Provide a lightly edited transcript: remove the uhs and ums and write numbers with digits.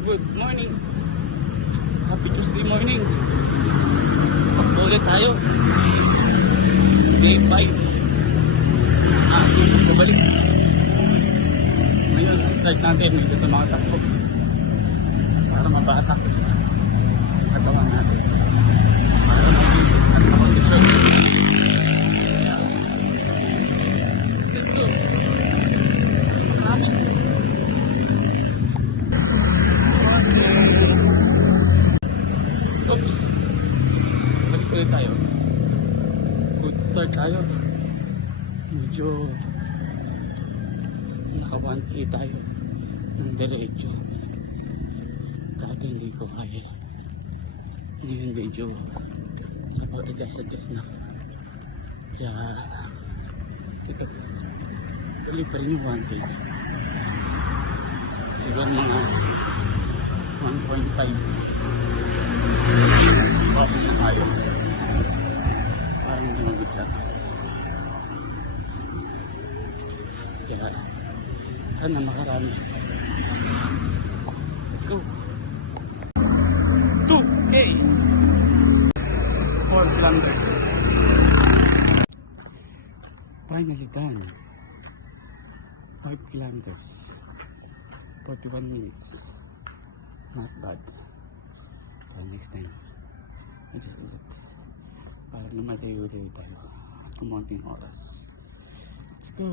Good morning. Happy Tuesday morning. Takbo ulit tayo. Day 5. Kabalik. Ngayon, start natin. Dito mga takbo. Para mabatak. Katawan natin. Para mag-isip at makondisyon. Let's go. Maraming. Oops. Balik ulit tayo. Good start tayo. Medyo naka-1A tayo ng diretso. Dati hindi ko kaya. Ngayon medyo nakapag-adjust na. Kaya ito. Tuloy pa rin yung 1A. Siguro mga 1.5. Bago na tayo. Parang hindi mabigla. Kaya sana makarami. Let's go. 2K 4 kilometers. Finally done. 5 kilometers. 41 minutes. Not bad. So next time, just ulit. Para lumatayo tayo. Kumunting oras. Let's go.